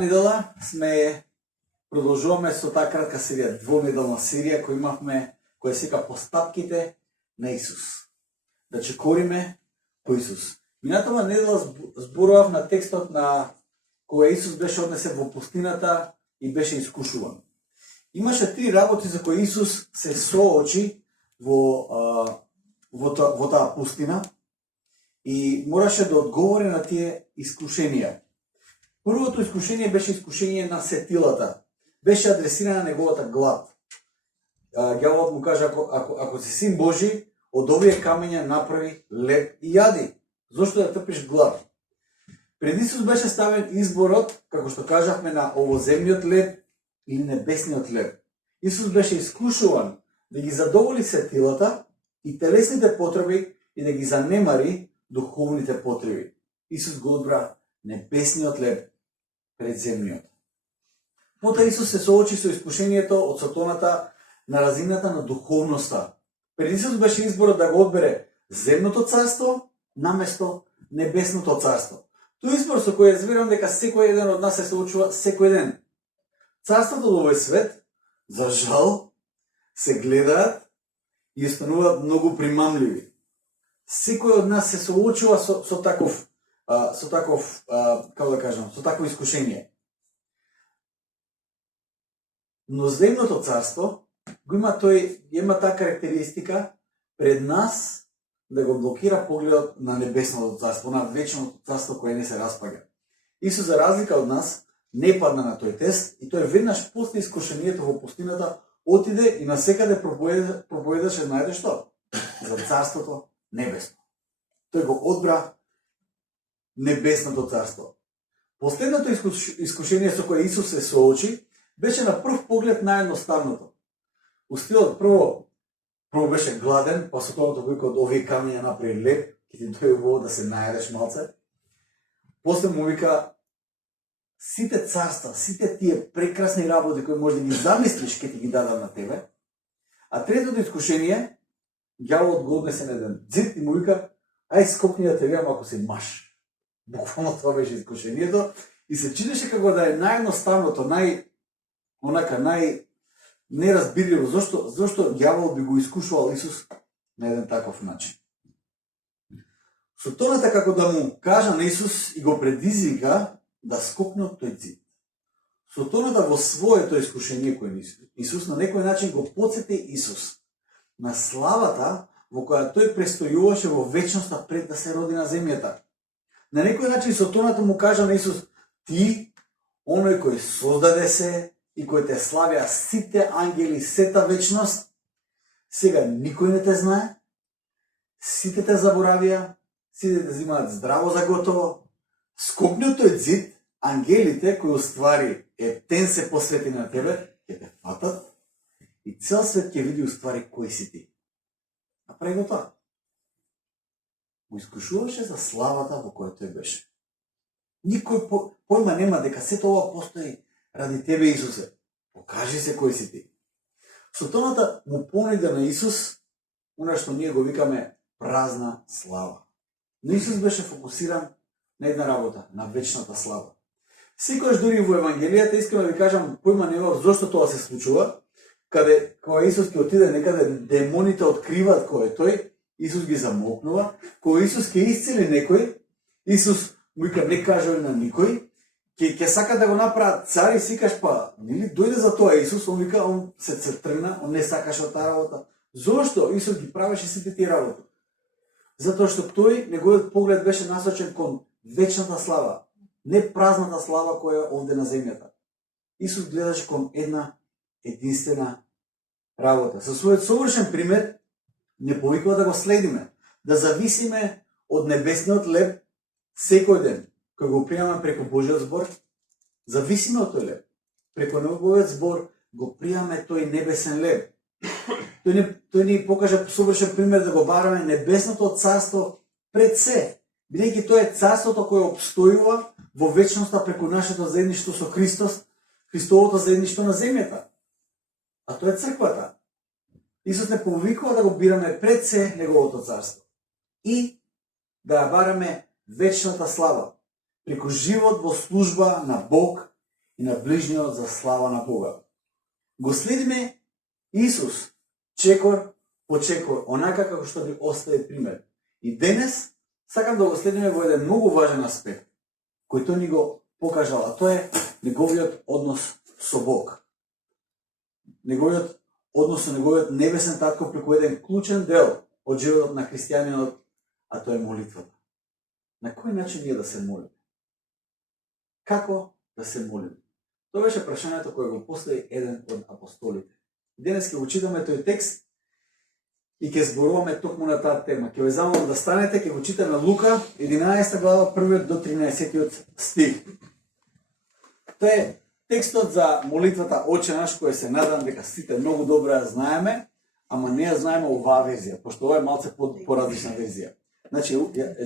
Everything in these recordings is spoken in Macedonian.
недела продолжуваме со таа кратка серија, двонеделна серија која имавме, која сека постапките на Исус. Да чекориме по Исус. Минатава недела зборував на текстот на која Исус беше однесен во пустината и беше искушуван. Имаше три работи за кои Исус се соочи во таа пустина и мораше да одговори на тие искушенија. Првото искушение беше искушение на сетилата. Беше адресирана неговата глад. Ѓаволот му кажа, ако си син Божи, од овие камења направи леб и јади. Зошто да трпиш глад? Пред Исус беше ставен изборот, како што кажавме, на овоземниот леб или небесниот леб. Исус беше искушуван да ги задоволи сетилата и телесните потреби и да ги занемари духовните потреби. Исус го одбра небесниот леб пред земниот. Потоа Исус се соочи со искушението од сатаната на разината на духовноста. Пред Исус беше изборот да го одбере земното царство наместо небесното царство. Тој избор со кој верувам дека секој еден од нас се соочува секој ден. Царството од овој свет, за жал, се гледаат и остануваат многу примамливи. Секој од нас се соочува со такво искушение. Но земното царство го има таа карактеристика пред нас да го блокира погледот на небесното царство, на вечното царство кое не се распаѓа. Исус, за разлика од нас, не падна на тој тест и тој веднаш после искушението во пустината отиде и насекаде проповедаше, знаете што? За царството небесно. Тој го одбра небесното царство. Последното искушение со кое Исус се соочи беше на прв поглед наједноставното. Устилот прво беше гладен, па сатаната го вика од овие камења направи леб, ќе ти дојде во да се наједеш малце. После му вика сите царства, сите тие прекрасни работи кои може да ги замислиш, ќе ти ги дадам на тебе. А третото искушение, ѓаволот го однесе на еден ѕид и му вика ај скокни да те видам ако си маж. Буквално тоа беше искушението и се чинеше како да е наједноставното, неразбирливо, зошто ѓавол би го искушувал Исус на еден таков начин. Сатаната како да му кажа на Исус и го предизвика да скокне од тој ѕид. Сатаната во своето искушение кој Исус на некој начин го потсети Исус на славата во која тој престојуваше во вечноста пред да се роди на земјата. На некој начин сатаната му кажа на Исус: ти, оној кој создаде се и кој те славија сите ангели, сета вечност, сега никој не те знае, сите те заборавија, сите те взимаат здраво за готово, скокни од тој ѕид, ангелите кои уствари ептен се посвети на тебе, ќе те фатат и цел свет ќе види уствари кој си ти. А прави го тоа. Го искушуваше за славата во која тој беше. Никој појма нема дека сето ова постои ради тебе, Исусе. Покажи се кој си ти. Сатаната му понуди на Исус она што ние го викаме празна слава. Но Исус беше фокусиран на една работа, на вечната слава. Секогаш дури во Евангелијата, искрено ви кажам, појма нема зошто тоа се случува, кога Исус ќе отиде некаде, демоните откриваат кој е тој, Исус ги замолкнува, кога Исус ќе исцели некој, Исус му вика не кажа на никој, ќе сака да го направат цар и сикаш па, нели дојде за тоа Исус, он вика, он се цртрна, он не сакаше таа работа. Зошто Исус ги правеше сите тие работи? Затоа што тој, неговиот поглед беше насочен кон вечната слава, не празната слава која е овде на земјата. Исус гледаше кон една единствена работа. Со својот совршен пример не повикува да го следиме, да зависиме од небесниот леб секој ден. Кој го пријаме преку Божиот збор, зависиме од тој леб. Преку неговиот збор го пријаме тој небесен леб. Тој ни покажа совршен пример да го бараме небесното царство пред се, бидејќи тоа е царството кое обстојува во вечноста преку нашето заедништво со Христос, Христовото заедништво на земјата. А тоа е црквата. Исус не повикува да го бираме пред се неговото царство и да ја бараме вечната слава преку живот во служба на Бог и на ближниот за слава на Бога. Го следиме Исус чекор по чекор, онака како што ви остави пример. И денес сакам да го следиме во еден многу важен аспект, кој тој ни го покажал, а тоа е неговиот однос со Бог. Неговиот однос со неговиот небесен татко преку еден клучен дел од животот на христијанинот, а тоа е молитвата. На кој начин ние да се молиме? Како да се молиме? Тоа беше прашањето кое го постави еден од апостолите. Денес ќе го читаме тој текст и ќе зборуваме токму на таа тема. Ќе ве замолам да станете, ќе го читаме Лука 11 глава 1 до 13 стих. Тоа е текстот за молитвата Оче наш, кој се надам дека сите многу добро ја знаеме, ама не ја знаеме оваа верзија, пошто ова е малце поразлична верзија. Значи,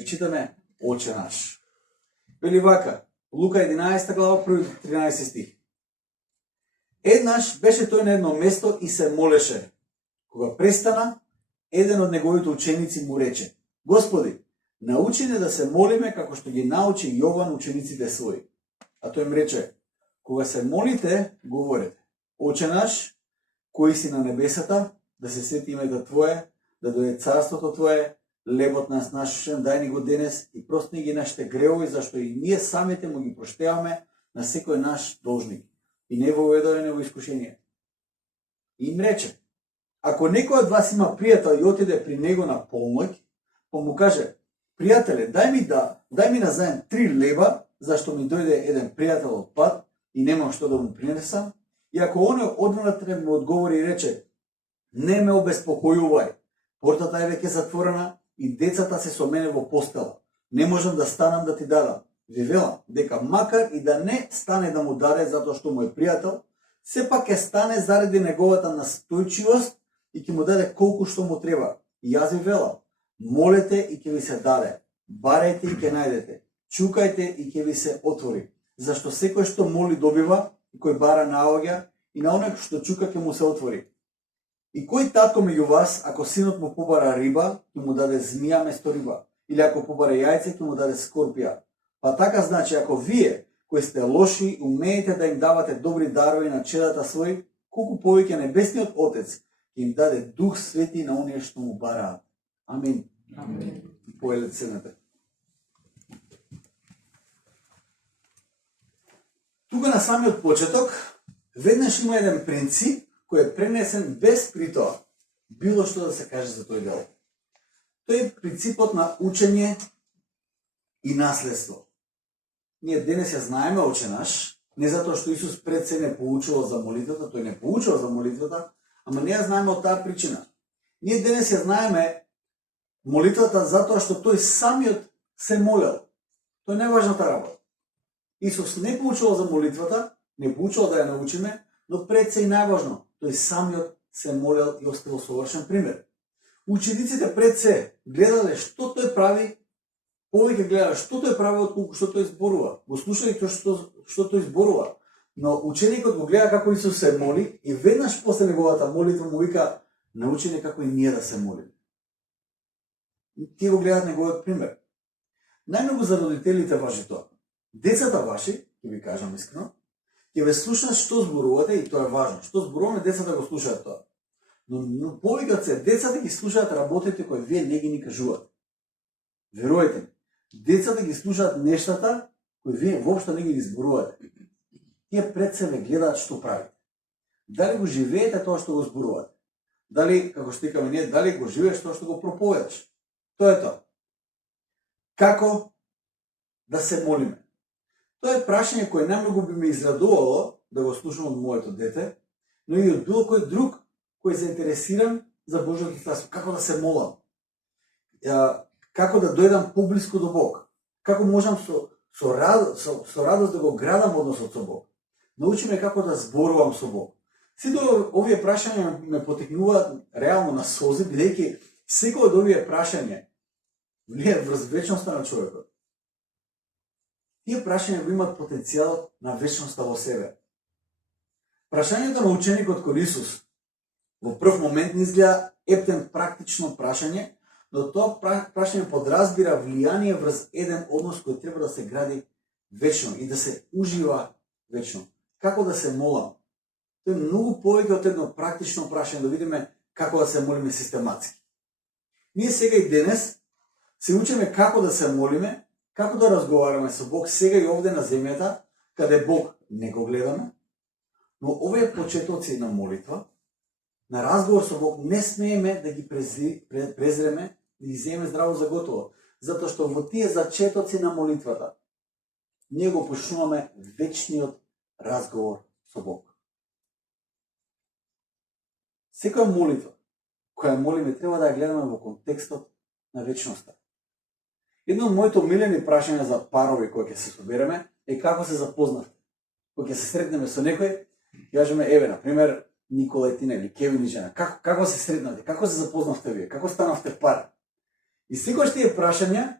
читаме Оче наш. Вели вака, Лука 11 глава 1 до 13 стих. Еднаш беше тој на едно место и се молеше. Кога престана, еден од неговите ученици му рече: Господи, научи не да се молиме како што ги научи Јован учениците своји. А тој им рече: кога се молите, говорете: Оче наш, кој си на небесата, да се свети името Твое, да дојде царството Твое, лебот нас нашен дај ни го денес и прости ги нашите гревови, зашто и ние самите му ги проштеваме на секој наш должник. И не воведоме во искушение. И им рече: ако некој од вас има пријател и отиде при него на помоќ, па му каже: пријателе, дај ми на заем 3 лева, зашто ми дојде еден пријател од пат и немам што да му принесам, и ако оној одвнатре му одговори и рече: не ме обеспокојувај, портата е веќе затворена и децата се со мене во постела, не можам да станам да ти дадам. Ви велам дека макар и да не стане да му даде затоа што му е пријател, сепак ќе стане заради неговата настојчивост и ќе му даде колку што му треба. И јас ви велам, молете и ќе ви се даде, барајте и ќе најдете, чукајте и ќе ви се отвори. Зашто секој што моли добива, и кој бара наоѓа, и на оној што чука ќе му се отвори. И кој татко меѓу вас, ако синот му побара риба, ќе му даде змија место риба, или ако побара јајце, ќе му даде скорпија. Па така значи, ако вие, кои сте лоши, умеете да им давате добри дарови на чедата своји, колку повеќе небесниот Отец ќе им даде Дух Свети на оние што му бараат. Амин. Амин. Поелете седнете. Тука на самиот почеток, веднаш има еден принцип кој е пренесен без при тоа било што да се каже за тој дел. Тој е принципот на учење и наследство. Ние денес ја знаеме Оче наш, не затоа што Исус пред се не поучувал за молитвата, тој не поучувал за молитвата, ама не ја знаеме од таа причина. Ние денес ја знаеме молитвата затоа што тој самиот се молел. Тој не е важната работа. Исус не поучувал за молитвата, не поучувал да ја научиме, но пред се и најважно, тој самиот се молел и оставил совршен пример. Учениците пред се гледале што тој прави, повеќе гледале што тој прави отколку што тој зборува. Го слушали што тој зборува. Но ученикот го гледа како Исус се моли и веднаш после неговата молитва му вика: научи не како и ние да се молиме. Тие го гледаат неговиот пример. Најмногу за родителите важи тоа. Децата ваши, ќе ви кажам искрено, ќе ве слушаат што зборувате и тоа е важно. Што зборуваме, децата го слушаат тоа. Но повеќе се децата ги слушаат работите кои вие не ги кажувате. Верувајте ми, децата ги слушаат нештата кои вие воопшто не ги зборувате. Тие пред себе гледаат што правите. Дали го живеете тоа што го зборувате? Дали, како што викаме ние, дали го живееш тоа што го проповедаш? Тоа е тоа. Како да се молиме? Тоа е прашање кое најмногу би ме израдувало да го слушам од моето дете, но и од било кој друг кој е заинтересиран за Божјото царство. Како да се молам? Како да дојдам поблиску до Бог? Како можам со радост да го градам односот со Бог? Научи ме како да зборувам со Бог. Сите овие прашања ме потекнуваат реално на солзи, бидејќи секој од овие прашања влијае врз вечноста на човекот. Тие прашања го имаат потенцијалот на вечноста во себе. Прашањето на ученикот кон Исус во прв момент не изгледа ептен практично прашање, но тоа прашање подразбира влијание врз еден однос кој треба да се гради вечно и да се ужива вечно. како да се молам. Тоа е многу повеќе од едно практично прашање, да видиме како да се молиме систематски. Ние сега и денес се учиме како да се молиме, како да разговараме со Бог сега и овде на земјата, каде Бог не го гледаме, но овие почетоци на молитва, на разговор со Бог, не смееме да ги презреме, да ги земеме здраво за готово, затоа што во тие зачетоци на молитвата ние го почнуваме вечниот разговор со Бог. Секоја молитва која молиме треба да ја гледаме во контекстот на вечноста. Едно од моите омилени прашања за парови кои ќе се собереме е како се запознавте. Кога ќе се сретнеме со некој, кажеме еве на пример Никола и Тина или Кевин и жена, како се сретнавте, како се запознавте вие, како станавте пар. И секогаш тие прашања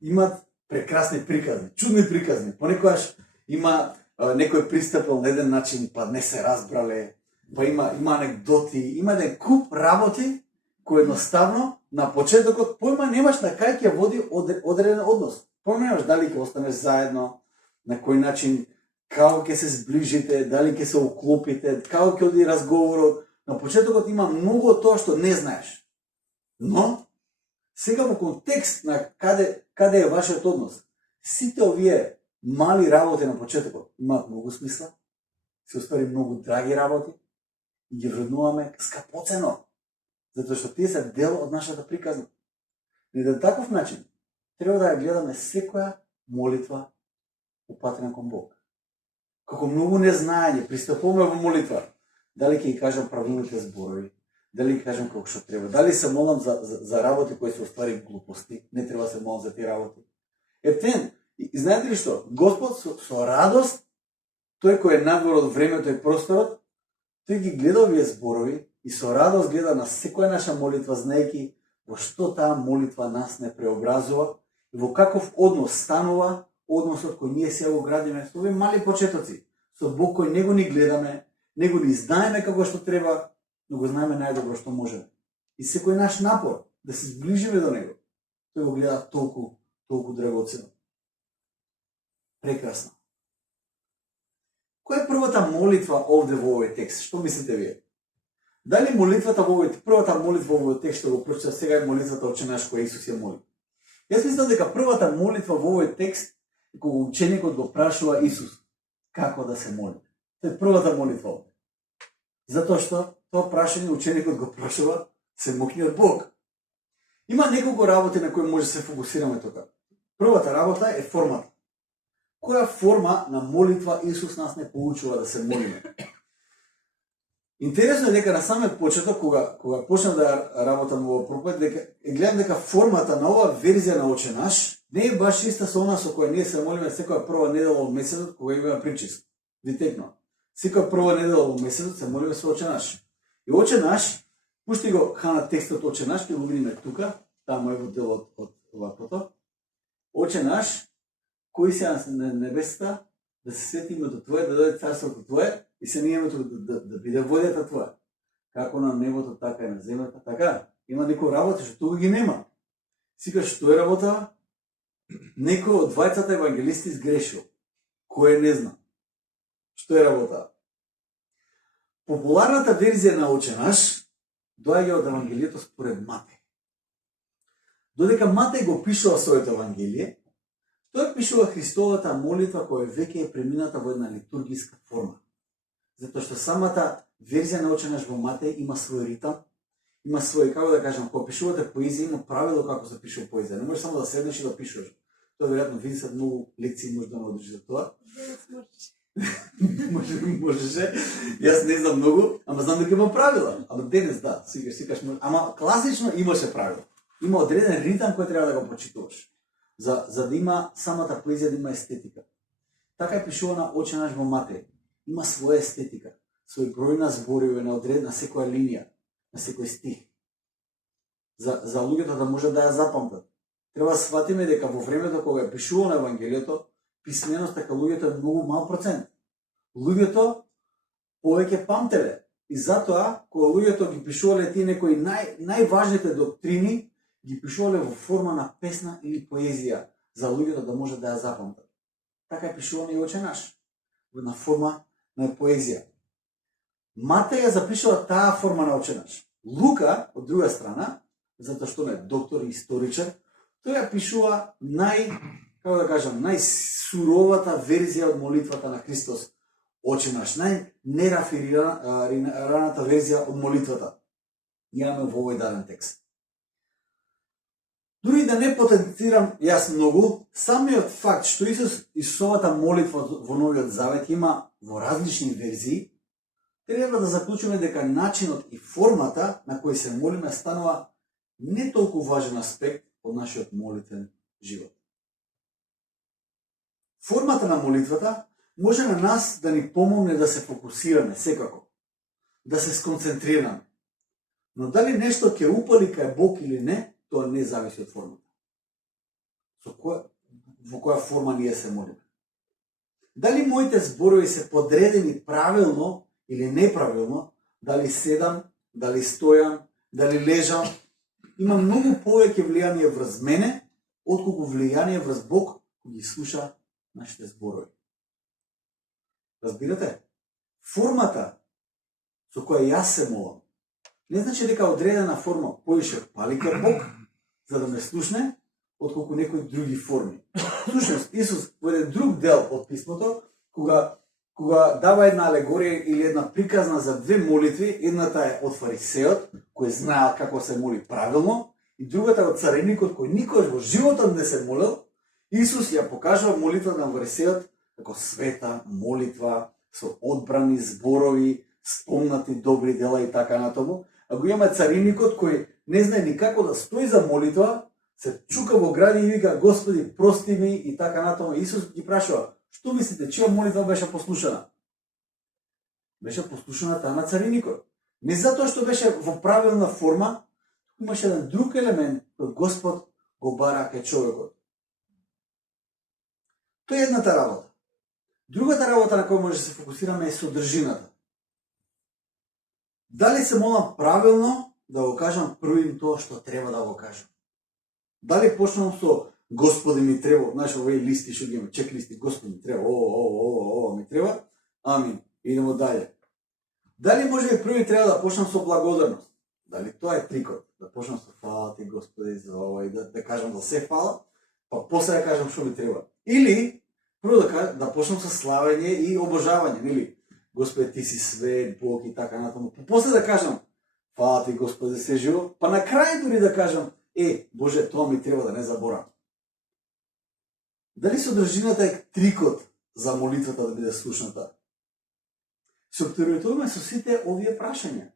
имаат прекрасни приказни, чудни приказни. Понекогаш има некој пристапил на еден начин, па не се разбрале, па има анекдоти, има еден куп работи кои едноставно на почетокот појма немаш на кај ќе води одреден однос. Појма немаш дали ќе останеш заедно, на кој начин, како ќе се зближите, дали ќе се уклопите, како ќе оди разговорот. На почетокот има многу од тоа што не знаеш. Но сега во контекст на каде е вашиот однос, сите овие мали работи на почетокот имаат многу смисла, се уствари многу драги работи и ги вреднуваме скапоцено, затоа што тие се дел од нашата приказна. И на таков начин треба да ја гледаме секоја молитва упатена кон Бог. Како многу незнаење, пристапуваме во молитва, дали ќе ги кажам правилните зборови, дали ќе кажам како што треба, дали се молам за работи кои се уствари глупости, не треба да се молам за тие работи. Ептен, и знаете ли што? Господ со радост, тој кој е надвор од времето и просторот, тој ги гледа овие зборови и со радост гледа на секоја наша молитва, знаејќи во што таа молитва нас не преобразува и во каков однос станува односот кој ние сега го градиме со овие мали почетоци, со Бог кој него ни гледаме, него ни знаеме како што треба, но го знаеме најдобро што можеме. И секој наш напор да се зближиме до него, тој го гледа толку драгоцено. Прекрасно. Која е првата молитва овде во овој текст? Што мислите вие? Дали молитвата во првата молитва во овој текст што го прочитав сега е молитвата Отче наш која Исус ја моли? Јас мислам дека првата молитва во овој текст е кога ученикот го прашува Исус како да се моли. Тоа е првата молитва овде. Затоа што тоа прашање ученикот го прашува Всемогниот Бог. Има неколку работи на кои може да се фокусираме тука. Првата работа е формата. Која форма на молитва Исус нас не поучува да се молиме? Интересно е дека на самиот почеток, кога почнав да работам во проповед, дека гледам дека формата на оваа верзија на Отче наш не е баш иста со она со која ние се молиме секоја прва недела од месецот кога имаме причист. Витекно. Секоја прва недела во месецот се молиме со Отче наш. И Отче наш, пушти го Хана текстот Отче наш, ќе го видиме тука, таму е во делот од ваквото. Отче наш, кој си на небесата, да се свети името Твое, да дојде царството Твое и се името да биде волјата Твоја. Како на небото, така и на земјата, така. Има некои работи што тука ги нема. Сика што е работа? Некој од двајцата евангелисти сгрешил. Кој не зна? Што е работа? Популарната верзија на Отче наш доаѓа од Евангелието според Матеј. Додека Матеј го пишува своето Евангелие, тој пишува Христовата молитва која веќе е премината во една литургиска форма. Затоа што самата верзија на Отче наш во Матеј има свој ритам, има свој, како да кажам, кога пишувате поезија, има правило како се пишува поезија. Не можеш само да седнеш и да пишуваш. Тоа веројатно види се многу лекции може да научиш за тоа. Можеше. Јас не знам многу, ама знам дека има правила. Ама денес да, сикаш може. Ама класично имаше правила. Има одреден ритам кој треба да го прочитуваш. За да има самата поезија да има естетика. Така е пишувана Отче наш во Матеј. Има своја естетика, свој број на зборови на одредена секоја линија, на секој стих. За луѓето да можат да ја запамтат. Треба да сватиме дека во времето кога е пишувано Евангелието, писменоста кај луѓето е многу мал процент. Луѓето повеќе памтеле. И затоа, кога луѓето ги пишувале тие некои најважните доктрини, ги пишувале во форма на песна или поезија, за луѓето да можат да ја запамтат. Така е пишувано и Отче наш, на форма на поезија. Матеј ја запишува таа форма на Отче. Лука, од друга страна, затоа што е доктор и историчар, тој ја пишува најсуровата верзија од молитвата на Христос, Отче наш, најнерафираната верзија од молитвата. Имаме во овој даден текст. Дури да не потенцирам јас многу, самиот факт што Исусовата молитва во Новиот Завет има во различни верзии, треба да заклучиме дека начинот и формата на кој се молиме станува не толку важен аспект од нашиот молитвен живот. Формата на молитвата може на нас да ни помогне да се фокусираме секако, да се сконцентрираме. Но дали нешто ќе упали кај Бог или не, тоа не зависи од формата. Во која форма ние се молиме. Дали моите зборови се подредени правилно или неправилно, дали седам, дали стојам, дали лежам, има многу повеќе влијание врз мене, отколку влијание врз Бог кој ги слуша нашите зборови. Разбирате? Формата со која јас се молам, не значи дека одредена форма поише пали кај Бог, за да ме слушне, отколку некои други форми. Слушност, Исус во еден друг дел од писмото, кога дава една алегорија или една приказна за две молитви, едната е од фарисеот, кој знаел како се моли правилно, и другата е од цареникот, кој никош во животот не се молел. Исус ја покажува молитвата на фарисеот како света молитва, со одбрани зборови, спомнати добри дела и така натаму. А го имаме цареникот кој не знае ни како да стои за молитва, се чука во гради и вика: Господи, прости ми и така натаму. Исус ги прашува: што мислите, чија молитва беше послушана? Беше послушана таа на цареникот. Не затоа што беше во правилна форма, имаше еден друг елемент кој Господ го бара кај човекот. Тоа е едната работа. Другата работа на која може да се фокусираме е содржината. Дали се молам правилно да го кажам првим тоа што треба да го кажам? Дали почнам со Господи ми треба, знаеш, овој листи што ги има, чек листи, Господи ми треба, ми треба, амин, идемо дале. Дали може би први треба да почнам со благодарност? Дали тоа е трикот? Да почнам со фала ти Господи за ова и да кажам да се фала, па после да кажам што ми треба. Или прво да почнам со славење и обожавање, нели? Господи, ти си свет, Бог и така натаму. После да кажам фала ти Господи се живо, па на крај дури да кажам Боже, тоа ми треба да не заборавам. Дали содржината е трикот за молитвата да биде слушната? Се оптеретуваме со сите овие прашања,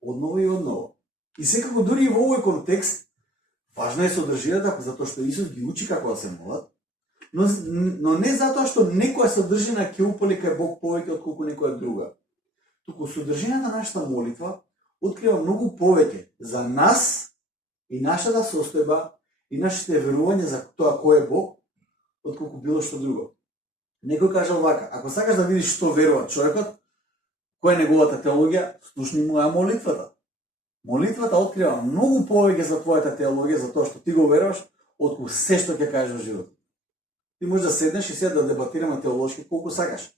одново и одново. И секако дури и во овој контекст, важна е содржината, затоа што Исус ги учи како да се молат, но не затоа што некоја содржина ќе упали кај Бог повеќе отколку некоја друга. Туку содржината на нашата молитва открива многу повеќе за нас и нашата состојба и нашите верувања за тоа кој е Бог, отколку било што друго. Некој кажал вака: ако сакаш да видиш што верува човекот, која е неговата теологија, слушни му ја молитвата. Молитвата открива многу повеќе за твојата теологија, за тоа што ти го веруваш, отколку се што ќе кажеш во животот. Ти можеш да седнеш и сега да дебатираме теолошки колку сакаш.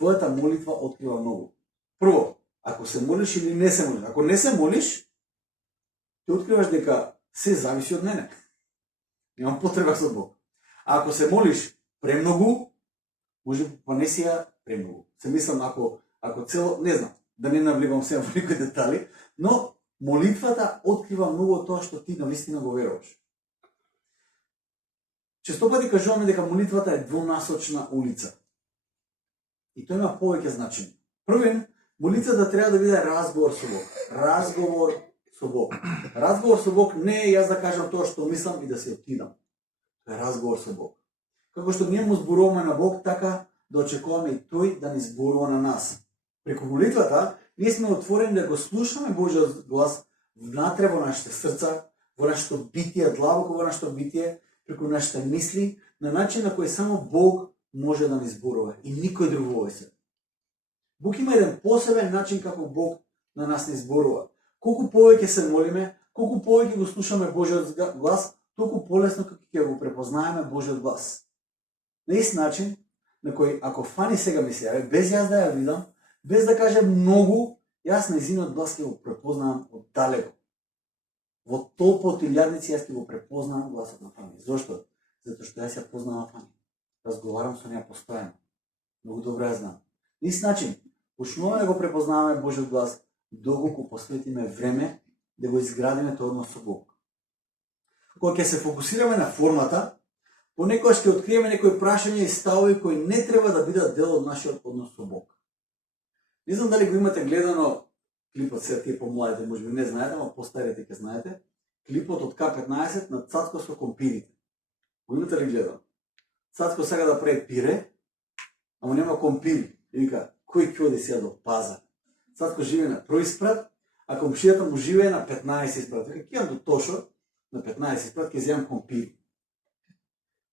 Твојата молитва открива многу. Прво, ако се молиш или не се молиш. Ако не се молиш, ти откриваш дека се зависи од мене. Немам потреба со Бог. А ако се молиш премногу, може па не си ја премногу. Се мислам, ако цело, не знам, да не навливам сега во некои детали, но молитвата открива многу од тоа што ти навистина го веруваш. Често пати кажуваме дека молитвата е двонасочна улица. И тоа има повеќе значење. Првен, молитвата треба да биде разговор со Бог. Разговор со Бог. Разговор со Бог не е јас да кажам тоа што мислам и да се отидам. Тоа е разговор со Бог. Како што ние му зборуваме на Бог, така да очекуваме и тој да ни зборува на нас. Преку молитвата, ние сме отворени да го слушаме Божјиот глас внатре во нашите срца, во нашето битие, длабоко во нашето битие, преку нашите мисли, на начин на кој само Бог може да ни зборува и никој друг во овој свет. Бог има еден посебен начин како Бог на нас ни зборува. Колку повеќе се молиме, колку повеќе го слушаме Божјиот глас, толку полесно ќе го препознаеме Божјиот глас. На ист начин, на кој ако фани сега ми се јави, без јас да ја видам, Без да каже многу, јас нејзиниот глас ќе го препознавам од далеко. Во толпа од илјадници јас ќе го препознавам гласот на Фани. Зошто? Затоа што јас ја познавам Фани. Разговарам со неја постојано. Многу добро ја знам. На ист начин, почнуваме да го препознаваме Божиот глас, доколку посветиме време да го изградиме тој однос со Бог. Кога ќе се фокусираме на формата, понекогаш ќе откриеме некои прашања и ставови кои не треба да бидат дел од нашиот однос со Бог. Не знам дали го имате гледано клипот, сега тие помладите можеби не знаете, ама постарите ќе знаете, клипот од К15 на Цацко со компирите. Го имате ли гледано? Цацко сака да прави пире, ама нема компири. И вика, кој ќе оди сега до пазар? Цацко живее на први спрат, а комшијата му живее на 15 спрат. Вика, ќе до Тошо, на 15 спрат, ќе земам компири.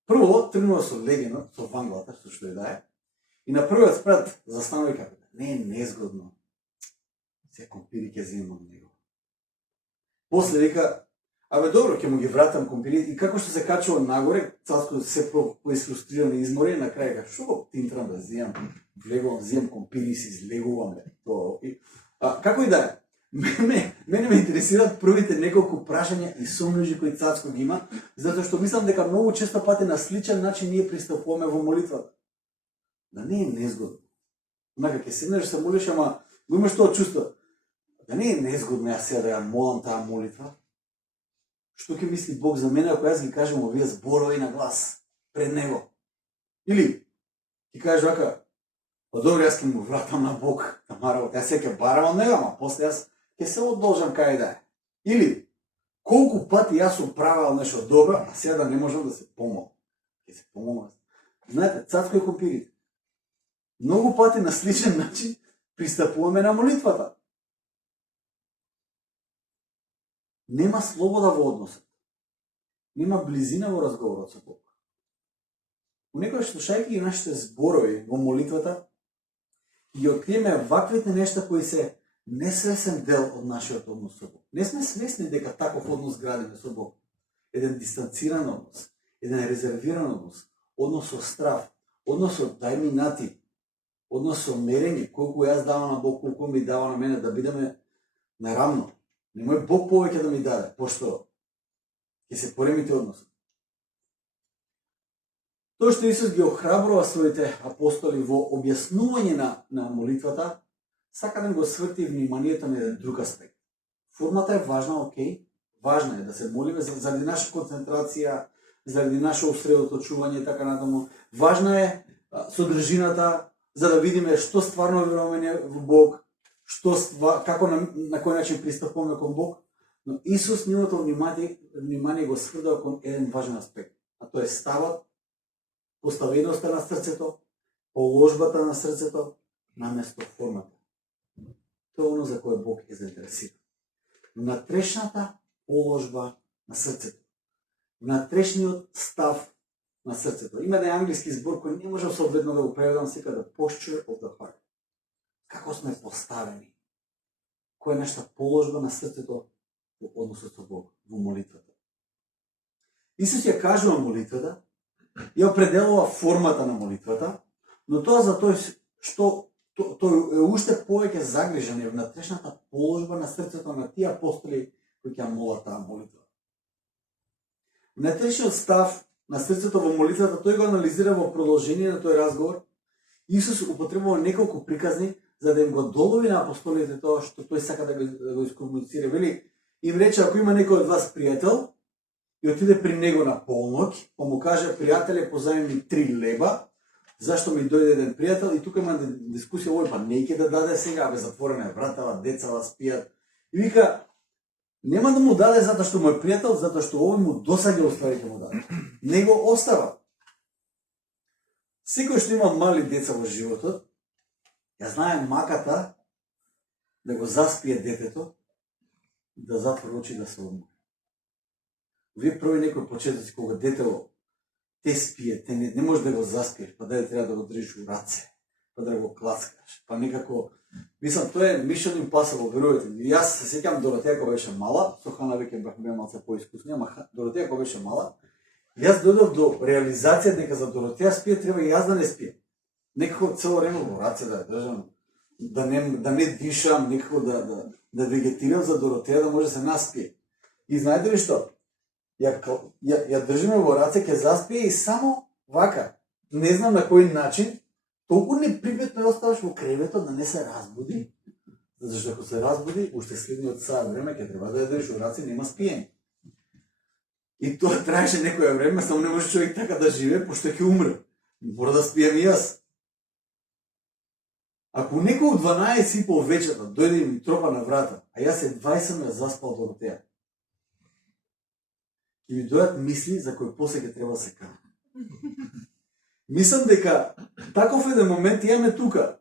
Прво, тргнува со легено, со ванглата, што и да е, и на првиот спрат застанува и кака, не е незгодно. Се компири ќе земам од него. После вика, абе добро, ќе му ги вратам компирите, и како што се качува нагоре, Цацко се поисфрустриран и изморен, на крај ка, шо тинтрам да земам, влегувам, земам компири и се излегувам, бе. Како и да е, мене ме интересираат првите неколку прашања и сомножи кои Цацко ги има, затоа што мислам дека многу често пати на сличен начин ние пристапуваме во молитвата. Да не е незгодно. Онака ќе седнеш се молиш, ама го имаш тоа чувство. Да не е незгодно јас сега да ја молам таа молитва. Што ќе мисли Бог за мене ако јас ги кажам овие зборови на глас пред него? Или ќе кажеш вака, па добро, јас ќе му вратам на Бог, тамара, јас се ќе барам од него, ама после јас ќе се одолжам кај да е. Или колку пати јас сум правил нешто добро, а сега да не можам да се помолам. Ќе се помолам. Знаете, Цацко и компирите. Многу пати на сличен начин пристапуваме на молитвата. Нема слобода во односот. Нема близина во разговорот со Бог. Понекогаш слушајќи ги нашите зборови во молитвата, ги откриеме ваквите нешта кои се несвесен дел од нашиот однос со Бог. Не сме свесни дека таков однос градиме со Бог. Еден дистанциран однос, еден резервиран однос, однос со страв, однос со дај ми на ти, однос со мерење, колку јас давам на Бог, колку ми дава на мене, да бидеме наравно. Немој Бог повеќе да ми даде, пошто ќе се поремите односот. Тоа што Исус ги охрабрува своите апостоли во објаснување на молитвата, сака да го сврти вниманието на еден друг аспект. Формата е важна, окей, важна е да се молиме заради наша концентрација, заради наше усредоточување и така натаму. Важна е содржината, за да видиме што стварно веруваме во Бог, како на кој начин пристапуваме кон Бог, но Исус нивото внимание го сврдува кон еден важен аспект, а тоа е ставот, поставеноста на срцето, положбата на срцето наместо формата. Тоа е оно за кое Бог е заинтересиран. Внатрешната положба на срцето. Внатрешниот став на срцето. Има еден англиски збор кој не можам соодветно да го преведам, се када posture of the heart. Како сме поставени? Која е нашата положба на срцето во односот со Бог, во молитвата? Исус ја кажува молитвата, ја определува формата на молитвата, но тоа за тој што тој е уште повеќе загрижен е внатрешната положба на срцето на тие апостоли кои ќе молат таа молитва. Внатрешниот став на срцето во молитвата, тој го анализира во продолжение на тој разговор. Исус употребува неколку приказни за да им го долови на апостолите тоа што тој сака да го искомуницира. Вели, им рече, ако има некој од вас пријател и отиде при него на полноќ, па му каже, пријателе, позајми ми 3 леба, зашто ми дојде еден пријател, и тука има дискусија, овој па не ќе да даде сега, абе затворена е вратава, децава спијат. И вика, нема да му даде затоа што му е пријател, затоа што овој му досаѓа уствари ќе му даде. Не го остава. Секој што има мали деца во животот, ја знае маката да го заспие детето, да затвори очи да се одмори. Вие први некој почетоци кога детево те спие, те не може да го заспиеш, па да треба да го држиш у раце, па да го клацкаш, па некако, мислам, тоа е Mission Impossible, верувате ми. Јас се сеќавам Доротеја кога беше мала, со Хана веќе бе малце поискусни, ама Доротеја кога беше мала, јас дојдов до реализација дека за Доротеја спие треба и јас да не спие. Некако цело време во раце да ја држам. да не дишам, некако да вегетирам за Доротеја да може да се наспие. И знаете ли што? Ја држиме во раце, ќе заспие и само вака. Не знам на кој начин, толку неприметно ја оставаш во креветот да не се разбуди. Зашто ако се разбуди, уште следниот саат време ќе треба да ја држиш во раце, нема спиење. И тоа траеше некоја време, само не може човек така да живее, пошто ќе умре. Мора да спием и јас. Ако некој од 12:30 вечерта дојде и ми тропа на врата, а јас едва сум ја заспал Доротеја, ќе ми дојат мисли за кој после ќе треба да се кана. Мислам дека таков еден момент имаме тука.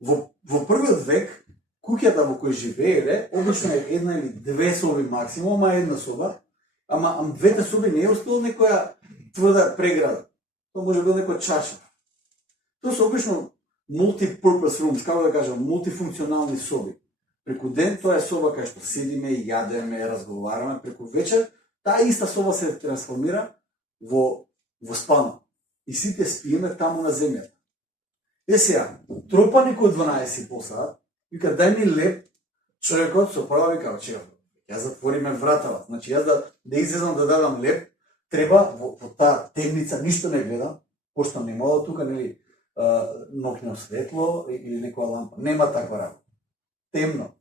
Во првиот век, куќата во кој живееле, обично е една или две соби максимум, ама една соба, ама двете соби не е оставил некоја тврда преграда. Тоа може бил некој чаша. Тоа се обично multi-purpose rooms, како да кажам, мултифункционални соби. Преку ден тоа е соба кај што седиме, јадеме, разговараме, преку вечер таа иста соба се трансформира во спална. И сите спиеме таму на земјата. Сега, тропа некој 12:30 саат, вика дај ми леп, човекот со права вика, ја затвориме вратава. Значи јас да излезам да дадам леп, треба во таа темница ништо не гледам, пошто немало тука нели ноќно светло или некоја лампа. Нема таква работа. Темно.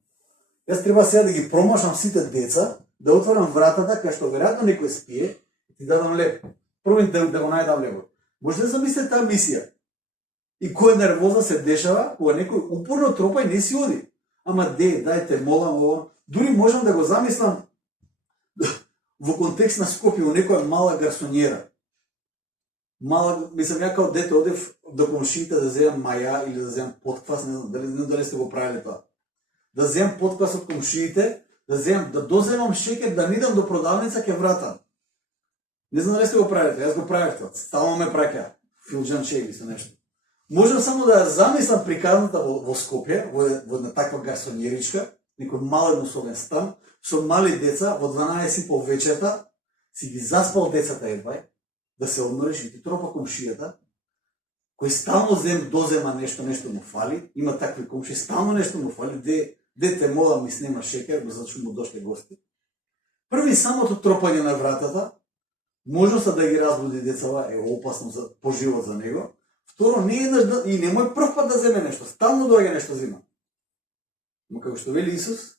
Јас треба сега да ги промашам сите деца, да отворам вратата кај што веројатно некој спие и ти дадам леп. Пробам да го најдам лепот. Може да замислите таа мисија. И која нервоза се дешава кога некој упорно тропа и не си оди. Ама дајте, молам ово. Дури можам да го замислам во контекст на Скопје, во некоја мала гарсонјера. Мислам, ја као дете одев до комшиите да земам маја или да земам подквас, не знам дали сте го правиле тоа. Да земам подквас од комшиите, да доземам шеќер, да не идам до продавница ке вратам. Не знам дали сте го правите, јас го правев тоа. Стално ме праќа филџан чај или со нешто. Можам само да замислам приказната во Скопје, во една таква гарсонјеричка, некој мал еднособен стан, со мали деца, во 12:30 вечерта, си ги заспал децата едвај, да се одмориш и ти тропа комшијата, кој стално дозема нешто му фали, има такви комши, стално нешто му фали, дете мола ми снема шеќер, зашто му дошле гости. Први самото тропање на вратата, можноста да ги разбуди децава е опасно по живот за него. Второ, не еднаш и немој прв пат да земе нешто, стално доаѓа нешто зима. Но како што вели Исус,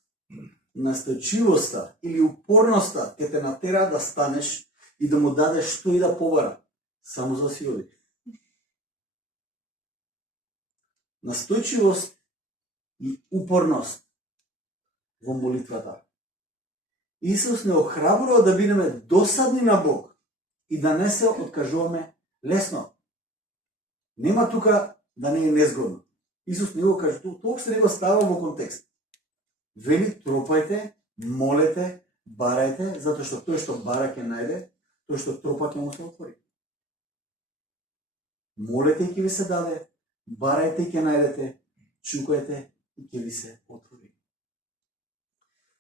настојчивоста или упорноста ќе те натера да станеш и да му дадеш што и да побара, само за си оди. Настојчивост и упорност во молитвата. Исус не охрабрува да бидеме досадни на Бог и да не се откажуваме лесно. Нема тука да не е незгодно. Исус не го каже, тоа се не го става во контекст. Вели, тропајте, молете, барајте, затоа што тој што бара ќе најде, тој што тропа ќе му се отвори. Молете и ќе ви се даде, барајте и ќе најдете, чукајте и ќе ви се отвори.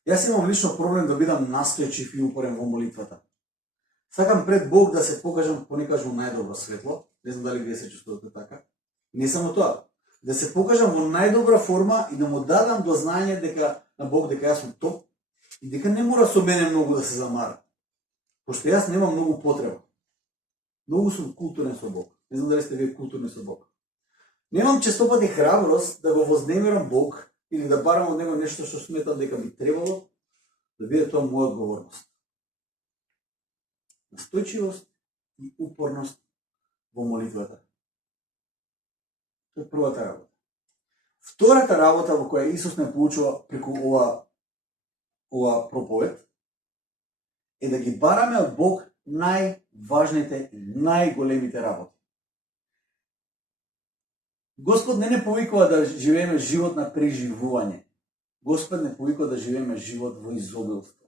Јас имам лично проблем да бидам настојчив и упорен во молитвата. Сакам пред Бог да се покажам понекогаш во најдобро светло, не знам дали вие се чувствувате така. Не само тоа, да се покажам во најдобра форма и да му дадам до знање на Бог дека јас сум топ и дека не мора со мене многу да се замара. Пошто јас немам многу потреба. Многу сум културен со Бог. Не знам дали сте вие културни со Бог. Немам честопати храброст да го вознемирам Бог или да барам од него нешто што сметам дека би требало да биде тоа моја одговорност. Настојчивост и упорност во молитвата. Тоа е првата работа. Втората работа во која Исус не поучува преку ова проповед е да ги бараме од Бог најважните и најголемите работи. Господ не повикува да живееме живот на преживување. Господ не повикува да живееме живот во изобилство.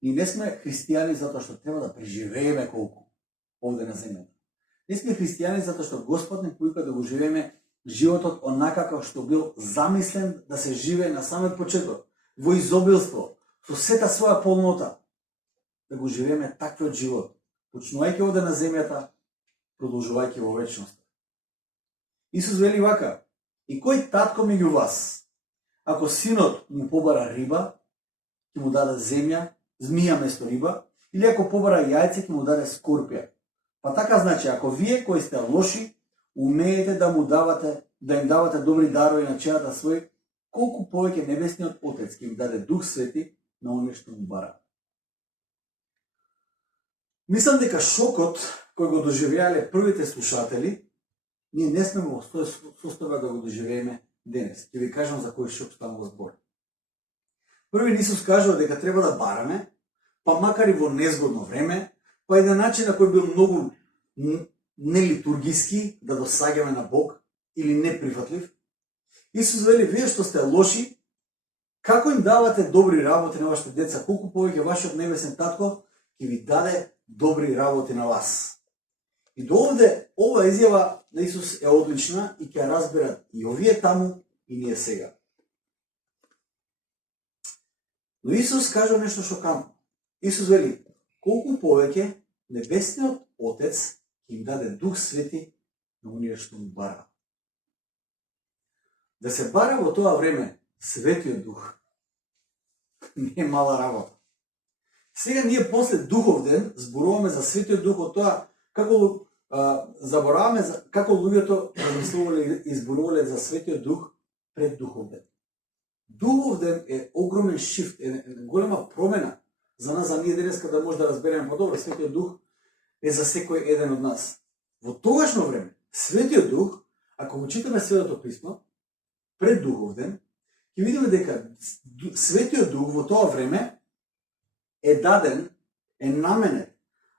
И не сме христијани затоа што треба да преживееме колку овде на земјата. Не сме христијани затоа што Господ не повикува да го живееме животот онака како што бил замислен да се живее на самиот почеток, во изобилство, со сета своја полнота, да го живееме таквиот живот, почнувајќи овде на земјата, продолжувајќи во вечноста. Исус вели вака, И кој татко меѓу вас, ако синот му побара риба, ќе му даде земја, змија место риба, или ако побара јајце, ќе му даде скорпија. Па така значи, ако вие кои сте лоши, умеете да им давате добри дарови на чената свој, колку повеќе небесниот Отец ќе им даде Дух Свети на оние што му бараат. Мислам дека шокот кој го доживеале првите слушатели, ние не сме во состојба да го доживееме денес. Ќе ви кажам за кој шок станува збор. Први Исус кажува дека треба да бараме, па макар и во незгодно време, па еден начин на кој бил многу нелитургиски, да досаѓаме на Бог или неприфатлив. Исус вели, вие што сте лоши, како им давате добри работи на вашите деца, колку повеќе вашиот небесен татко ќе ви даде добри работи на вас. И до овде, ова изјава на Исус е одлична и ќе разберат и овие таму и ние сега. Но Исус кажа нешто шокантно. Исус вели, колку повеќе небесниот Отец ќе им даде Дух Свети на оние што му бара. Да се бара во тоа време Светиот Дух не е мала работа. Сега ние после Духов ден зборуваме за Светиот Дух, од тоа како забораваме како луѓето размислувале и зборувале за Светиот Дух пред Духов ден. Духов ден е огромен шифт, е голема промена за нас, за ние денеска да може да разбереме подобро. Светиот Дух е за секој еден од нас. Во тогашно време, Светиот Дух, ако го читаме Светото писмо, пред Духов ден, ќе видиме дека Светиот Дух во тоа време е даден, е наменет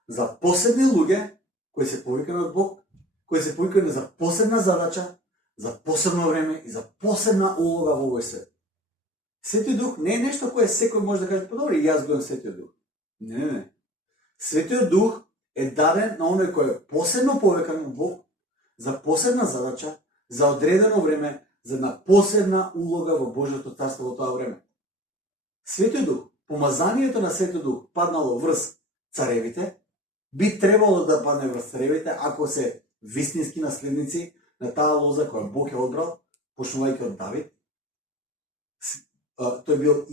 за посебни луѓе кои се повикани од Бог, кои се повикани за посебна задача, за посебно време и за посебна улога во овој свет. Светиот Дух не е нешто кое секој може да каже, подобро, и јас го имам Светиот Дух. Не. Светиот Дух е даден на оној кој е посебно повикан од Бог, за посебна задача, за одредено време, за една посебна улога во Божјото царство во тоа време. Светиот Дух, помазанието на Светиот Дух паднало врз царевите, би требало да падне врз царевите ако се вистински наследници на таа лоза која Бог е одбрал, почнувајќи од Давид. Тој бил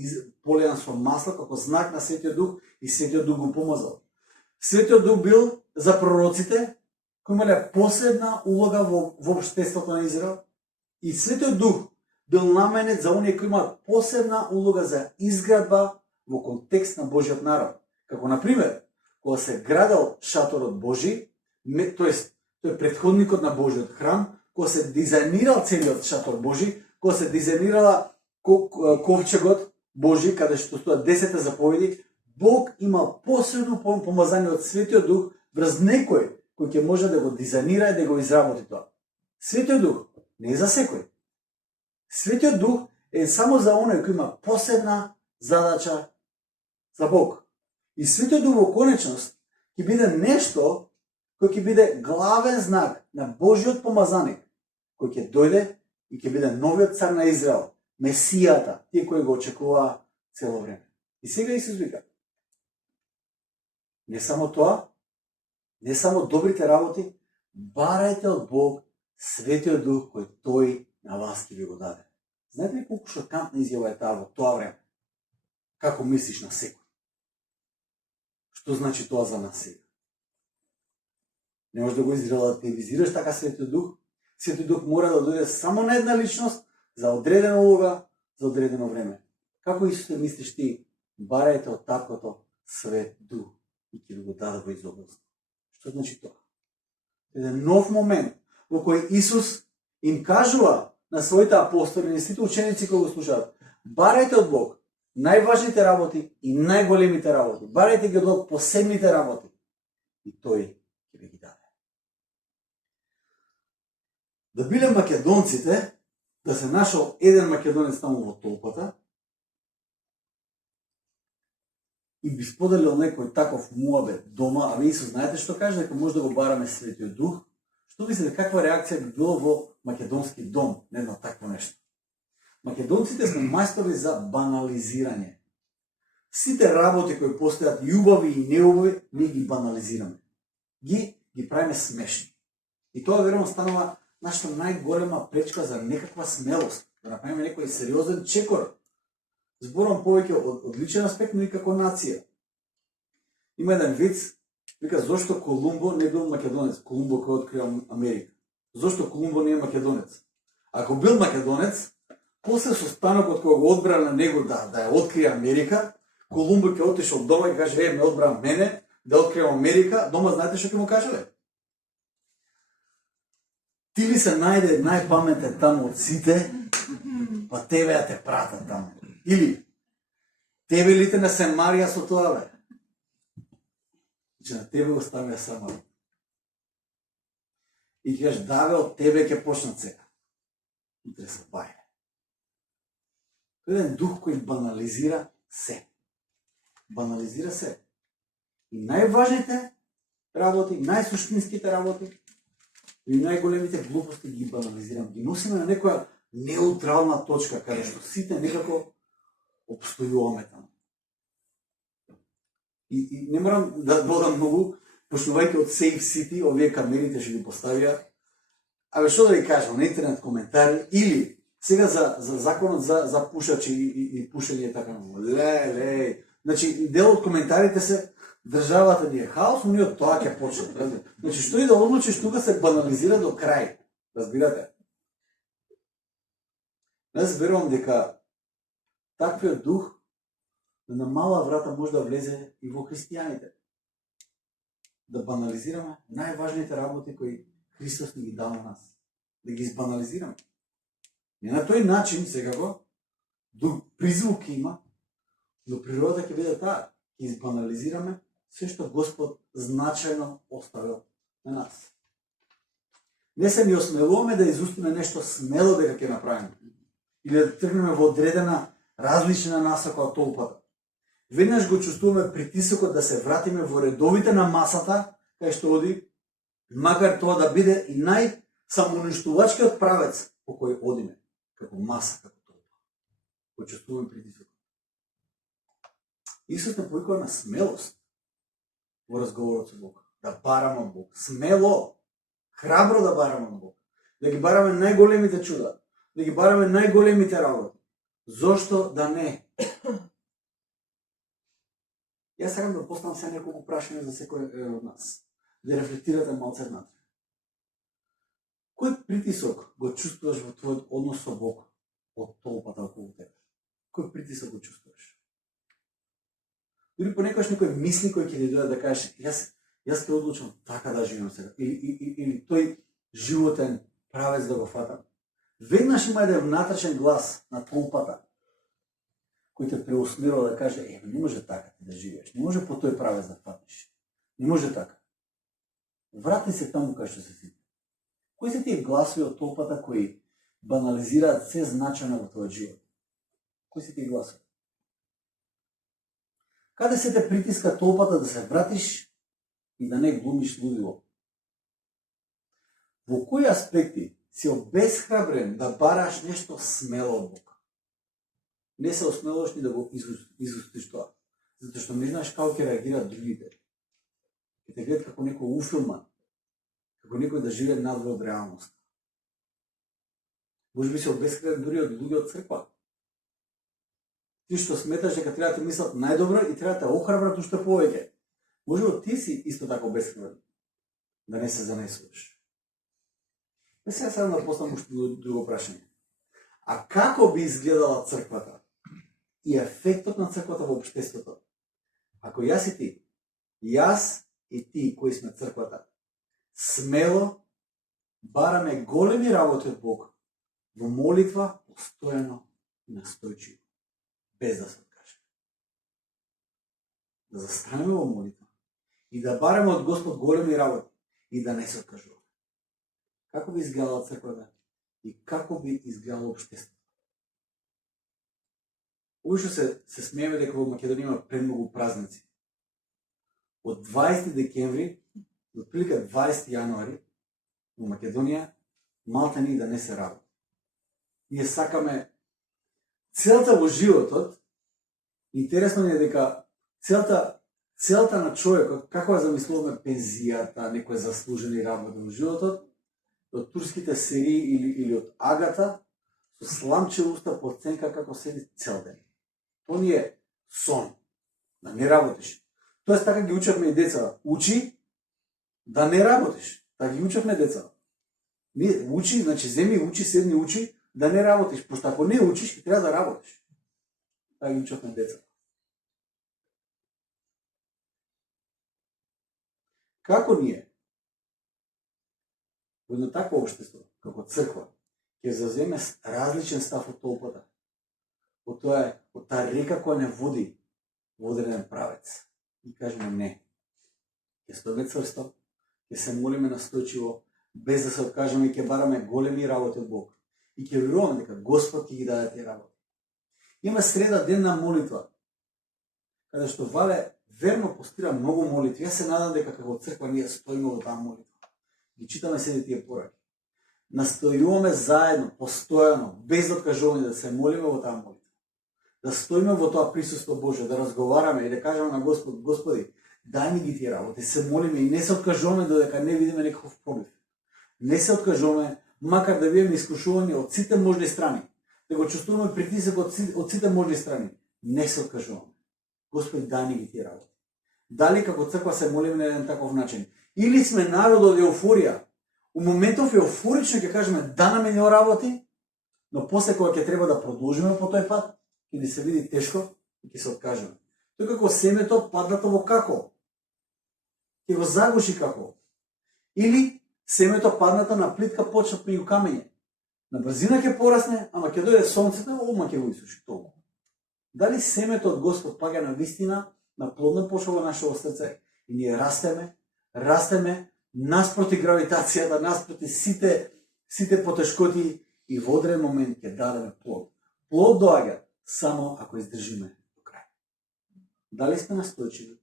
полејан со масло како знак на Светиот Дух и Светиот Дух го помазал. Светиот Дух бил за пророците кои имале посебна улога во општеството на Израел. И Светиот Дух бил наменет за оние кои имаат посебна улога за изградба во контекст на Божјиот народ. Како, например, кога се градел шаторот Божи, тоест, тој претходникот на Божиот храм, кога се дизајнирал целиот шатор Божи, кога се дизајнирала ковчегот Божи, каде што стоат 10 заповеди, Бог има посебно помазание од Светиот Дух врз некој кој ќе може да го дизајнира и да го изработи тоа. Светиот Дух не е за секој. Светиот Дух е само за оној кој има посебна задача за Бог. И Светиот Дух во конечност ќе биде нешто кој ќе биде главен знак на Божиот помазаник, кој ќе дојде и ќе биде новиот цар на Израел, Месијата, тие кои го очекуваа цело време. И сега Исус вика, не само тоа, не само добрите работи, барајте од Бог Светиот Дух кој тој на вас ќе ви го даде. Знаете ли колку шокантна изјава е таа во тоа време? Како мислиш на секој? Што значи тоа за нас сега? Не можеш да го изрелативизираш така Светиот Дух. Светиот Дух мора да дојде само на една личност, за одредена улога, за одредено време. Како Исусе мислиш ти, барајте од таквото Свет Дух и ќе ви го даде во изобилство? Што значи тоа? Еден нов момент во кој Исус им кажува на своите апостоли, на сите ученици кои го слушаат, барајте од Бог најважните работи и најголемите работи. Барајте ги од Бог посебните работи и тој ќе ви ги даде. Да биле македонците, да се нашол еден македонец таму во толпата и би споделил некој таков муабет дома, а Исус знаете што каже, дека може да го бараме Светиот Дух. Што мислите, каква реакција би било во македонски дом на едно такво нешто? Македонците сме мајстори за банализирање. Сите работи кои постојат љубави и неубави, ние ги банализираме. Ги правиме смешни. И тоа веројатно станува нашата најголема пречка за некаква смелост, да направиме некој сериозен чекор. Зборам повеќе од личен аспект, но и како нација. Има еден виц, вика, зошто Колумбо не бил македонец? Колумбо кој открива Америка. Зошто Колумбо не е македонец? Ако бил македонец, после со станокот кој го одбра на него да ја открие Америка, Колумбо ќе отишол дома и каже, ме одбра мене да откријам Америка, дома знаете што ќе му кажеле? Ти ли се најде најпаметен таму од сите, па тебе ја те пратат таму. Или, тебе ли те не се марија со тоа, бе? Че на тебе оставија само. И ќе кажеш, да, бе, од тебе ќе почнат сега. Утре се бајле. Тој е еден дух кој банализира се. Банализира се. И најважните работи, најсуштинските работи, и најголемите глупости ги банализирам. Ги носиме на некоја неутрална точка, каде што сите некако обстојуваме таму. И не морам да додам многу, почнувајќи од Safe City, овие камерите што ги поставија. Абе, што да ви кажам, на интернет коментари, или сега за законот за пушачи и пушење така, ле. Значи, дел од коментарите се државата ни е хаос, но ние од тоа ќе почнат. Значи, што и да одлучиш, тука се банализира до крај. Разбирате? Јас верувам дека таквиот дух на мала врата може да влезе и во христијаните. Да банализираме најважните работи кои Христос ни ги дал на нас. Да ги избанализираме. И на тој начин, секако, дух призвук има, но природата ќе биде таа. Ќе избанализираме се што Господ значајно оставил на нас. Не се ни осмелуваме да изустиме нешто смело дека ќе направиме. Или да тргнеме во одредена различна насока од толпата. Веднаш го чувствуваме притисокот да се вратиме во редовите на масата, кај што оди, макар тоа да биде и најсамоуништувачкиот правец по кој одиме, како маса, како толпа. Го чувствуваме притисокот. Исус не повикува на смелост во разговорот со Бог, да бараме од Бог. Смело, храбро да бараме од Бог. Да ги бараме најголемите чуда, да ги бараме најголемите работи. Зошто да не? Јас сакам да поставам се неколку прашања за секој од нас. Да рефлектирате малце внатре. Кој притисок го чувствуваш во твојот однос со Бог од толпата околу тебе? Кој притисок го чувствуваш? Дури понекогаш некој мисли кој ќе ти дојде да кажеш, јас ќе одлучам така да живеам сега, или тој животен правец да го фатам. Веднаш има еден внатрешен глас на толпата кој те преусмерува да каже, не може така ти да живееш, не може по тој правец да фатиш. Не може така. Врати се таму кај што се сите. Кои се тие гласови од толпата кои банализираат се значајно во твојот живот? Кои се тие гласови? Каде се те притиска толпата да се вратиш и да не глумиш лудило? Во кои аспекти си обесхрабрен да бараш нешто смело од Бог? Не се осмелуваш ни да го изустиш тоа, затоа што не знаеш како ќе реагираат другите. Ќе те гледат како некој уфилман, како некој да живее надвор од реалност. Може би се обесхрабрен дури од луѓе од црква. Ти што сметаш дека треба да ти мислат најдобро и треба да те охрабрат уште повеќе. Може би ти си исто така обесхрабрен, да не се занесуваш. Сега сакам да поставам уште друго прашање. А како би изгледала црквата и ефектот на црквата во општеството? Ако јас и ти кои сме црквата, смело бараме големи работи од Бог во молитва, постојано и настојчиво, без да се откажеме. Да застанеме во молитва и да бараме од Господ големи работи и да не се откажуваме. Како би изгледала црквата и како би изгледало општеството? Уште се смееме дека во Македонија има премногу празници. Од 20 декември до отприлика 20 јануари во Македонија малте ни да не се работи. Ние сакаме целта во животот, интересно ни е дека целта на човекот, како ја замислуваме пензијата, некои заслужени работи во животот, од турските серии или од Агата, со сламче уста по оценка како седи цел ден. Тоа ни е сон, да не работиш. Тоест така ги учевме и деца. Учи да не работиш. Така ги учевме деца. Учи, значи земи, учи, седни, учи да не работиш. Пошто ако не учиш, ќе треба да работиш. Така ги учевме деца. Како ние во едно такво општество, како црква, ќе заземе различен став од толпата, од таа река која не води во одреден правец. И кажеме не. Ќе стоиме цврсто, ќе се молиме настојчиво, без да се откажеме и ќе бараме големи работи од Бог. И ќе веруваме дека Господ ќе ги даде тие работи. Има среда ден на молитва, каде што Вале верно постира многу молитви. Јас се надам дека како црква ние стоиме во таа молитва. Ги читаме сите тие пораки. Настојуваме заедно, постојано, без да откажуваме да се молиме во таа молитва. Да стоиме во тоа присуство Божјо, да разговараме и да кажеме на Господ, Господи, дај ми ги тие работи, се молиме и не се откажуваме додека не видиме некаков пробив. Не се откажуваме, макар да бидеме искушувани од сите можни страни, да го чувствуваме притисок од сите можни страни. Не се откажуваме. Господи, дај ни ги тие работи. Дали како црква се молиме на еден таков начин? Или сме народ од еуфорија? У моментов еуфорично ќе кажеме да на мене работи, но после кога ќе треба да продолжиме по тој пат, ќе ни се види тешко и ќе се откажеме. Тој како семето паднато во како? Ќе го загуши како? Или семето падната на плитка почва меѓу камење. На брзина ќе порасне, ама ќе дојде сонцето, ома ќе го исуши толку. Дали семето од Господ паѓа на вистина, на плодна почва во нашето срце и ние растеме наспроти гравитацијата, наспроти сите потешкоти и во одреден момент ќе дадеме плод. Плод доаѓа само ако издржиме до крај. Дали сме настојчиви,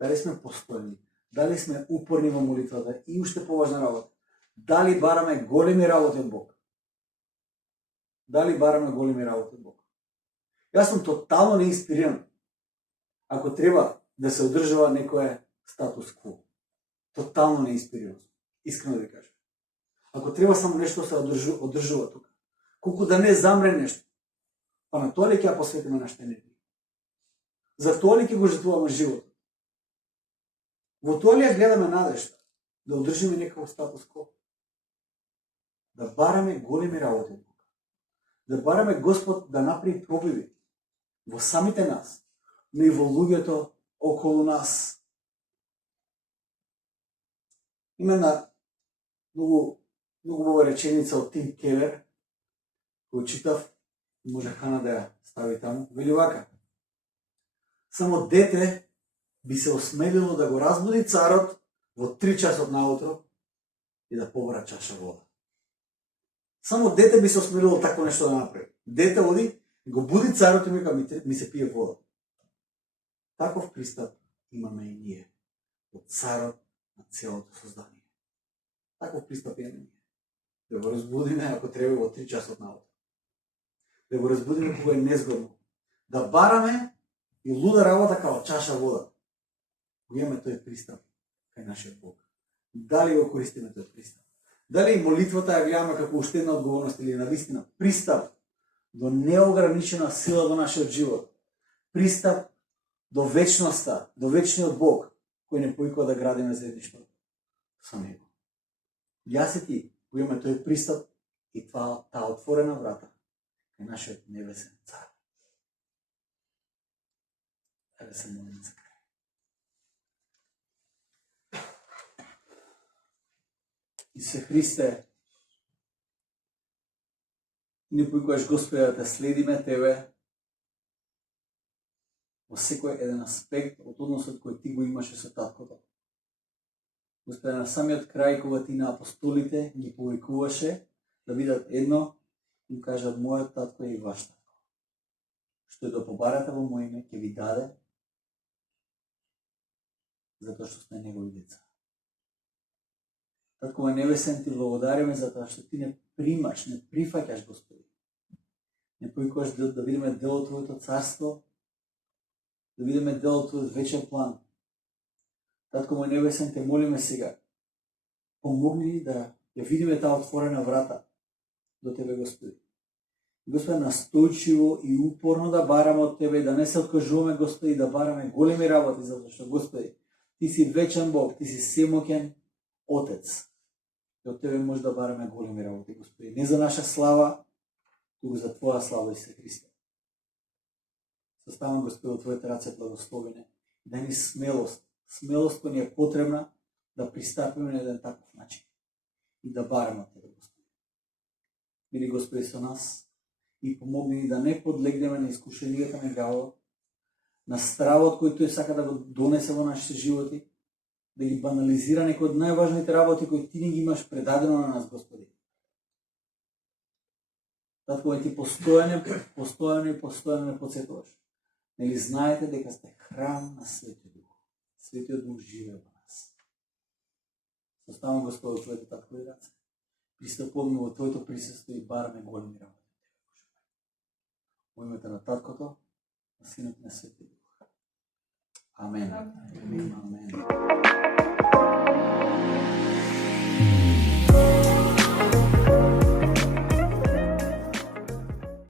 дали сме постојни, дали сме упорни во молитвата и уште поважна работа, дали бараме големи работи од Бог. Дали бараме големи работи од Бог. Јас сум тотално неинспириран ако треба да се одржува некое статус кво. Тотално неинспириран. Искрено да ви кажам. Ако треба само нешто се одржува тука. Колку да не замре нешто. Па на тоа ли ќе ја посветиме нашата енергија? За тоа ли ќе го жртвуваме живот? Во тоа ли ја гледаме надежда? Да одржиме некаков статус кво? Да бараме големи работи од Бога. Да бараме Господ да направи пробиви во самите нас, но и во луѓето околу нас. Има една многу убава реченица од Тим Келер, кој читав, може Хана да ја стави таму, вели вака: само дете би се осмелило да го разбуди царот во 3 часот наутро и да побара чаша вода. Само дете би се осмелило такво нешто да направи. Дете оди, го буди царот и вика ми се пие вода. Таков пристап имаме и ние од царот на целото создание. Таков пристап имаме ние. Да го разбудиме ако треба во 3 часот наутро. Да го разбудиме кога е незгодно. Да бараме и луда работа као чаша вода. Го имаме тој пристап кај нашиот Бог. Дали го користиме тој пристап? Дали молитвата ја гледаме како уште една одговорност или навистина пристап до неограничена сила во нашиот живот? Пристап до вечноста, до вечниот Бог, кој не поикува да градиме заедништво со Него. Јас и ти го имаме тој пристап и таа отворена врата кај нашиот небесен цар. Да се молиме за крај. Исусе Христе, ни поикуваш, Господи, да те следиме Тебе во секој еден аспект од односот кој Ти го имаше со Таткото. Господи, на самиот крај, кога Ти на апостолите ги повикуваше да бидат едно, им кажа: мојот татко е и ваш татко. Што е да побарате во моје име, ќе ви даде, затоа што сте негови деца. Татко во небесен, Ти благодариме за тоа што Ти не примаш, не прифаќаш, Господи. Не поикуваш да видиме дел од Твоето царство, да видиме дел од Твојот вечен план. Татко во небесен, Те молиме сега, помогни ни да ја видиме таа отворена врата до Тебе, Господи. Господи, настојчиво и упорно да бараме од Тебе, да не се откажуваме, Господи, да бараме големи работи, затоа што, Господи, Ти си вечен Бог, Ти си семоќен Отец. И од Тебе може да бараме големи работи, Господи. Не за наша слава, туку за Твоја слава, Исусе Христе. Составам, Господи, во Твоите раце благословене. Да ни смелост која ни е потребна да пристапиме на еден таков начин и да бараме од Тебе, Господи. Биди, Господи, со нас и помогни ни да не подлегнеме на искушенијата на ѓаволот, на стравот кој тој сака да го донесе во нашите животи, да ги банализира некои од најважните работи кои Ти ни ги имаш предадено на нас, Господи. Татко, Ти постојано ме подсетуваш. Нели знаете дека сте храм на Светиот Дух. Светиот Дух живее во нас. Оставам, Господи, Твоите таткови раце. Пристапуваме во Твоето присуство и бараме големи работи. Во името на Таткото, на Синот и на Светиот Дух. Амен. Амен.